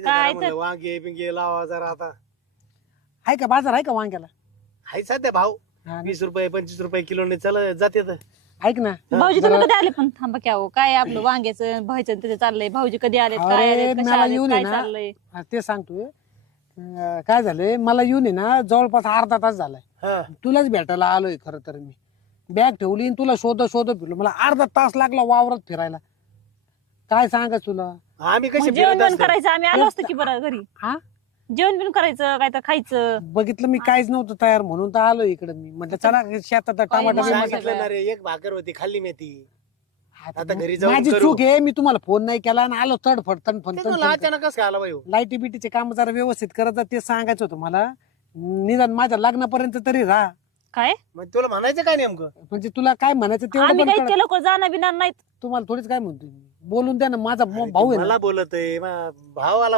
इथं काय जरा तर- म्हणलं वांगे बिंगे लावा जरा आता. आहे का बाजार आहे का वांग्याला? हाय सध्या भाव हा ना. 20 रुपये 25 रुपये किलोने चल जाते तर. ऐक ना भाऊजी तुम्ही जरा- कधी आले पण थांबा क्या हो काय आपलं वांग्याचं भाईचं त्याचं चाललंय भाऊजी कधी आले काय अरे, आलेत कशा मला आलेत येऊन काय आहे ना. चाललंय हा, ते सांगतोय काय झालंय मला येऊन आहे ना जवळपास अर्धा तास झालाय. हा. तुलाच भेटायला आलोय खरं तर मी बॅग ठेवली आणि तुला शोधत फिरलो. मला अर्धा तास लागला वावरात फिरायला. काय सांगा तुला? आम्ही मग कसे जेवण फिरत बिवण असतो. करायचं आम्ही आलो असतो की बरं घरी हा जेवण बिवण करायचं काय तर खायचं बघितलं मी काहीच नव्हतं तयार म्हणून तर आलो इकडे. मी म्हटलं चला शेतात काय टमाटा माणूस बिमाटा. सांगितलं ना रे एक भाकर होती खाल्ली मी ती. आता घरी जाऊन माझी करू. चूक आहे. मी तुम्हाला फोन नाही केला आणि आलो तडफड ते तुला तडफड. अचानक कसं काय आला बाई हो? लाईटी बिटीचे काम जरा व्यवस्थित करत जा ते सांगायचं होतं मला. निदान माझ्या लग्नापर्यंत तरी राहा. काय मग तुला म्हणायचं काय नेमकं? म्हणजे तुला काय म्हणायचं तेवढं आम्ही पण काही कळत. इतके लोक जाणार बिणार नाहीत तुम्हाला थोडीच काय म्हणतोय मी. बोलून द्या ना माझा अरे भाऊ तू आहे ना. मला बोलत आहे भावाला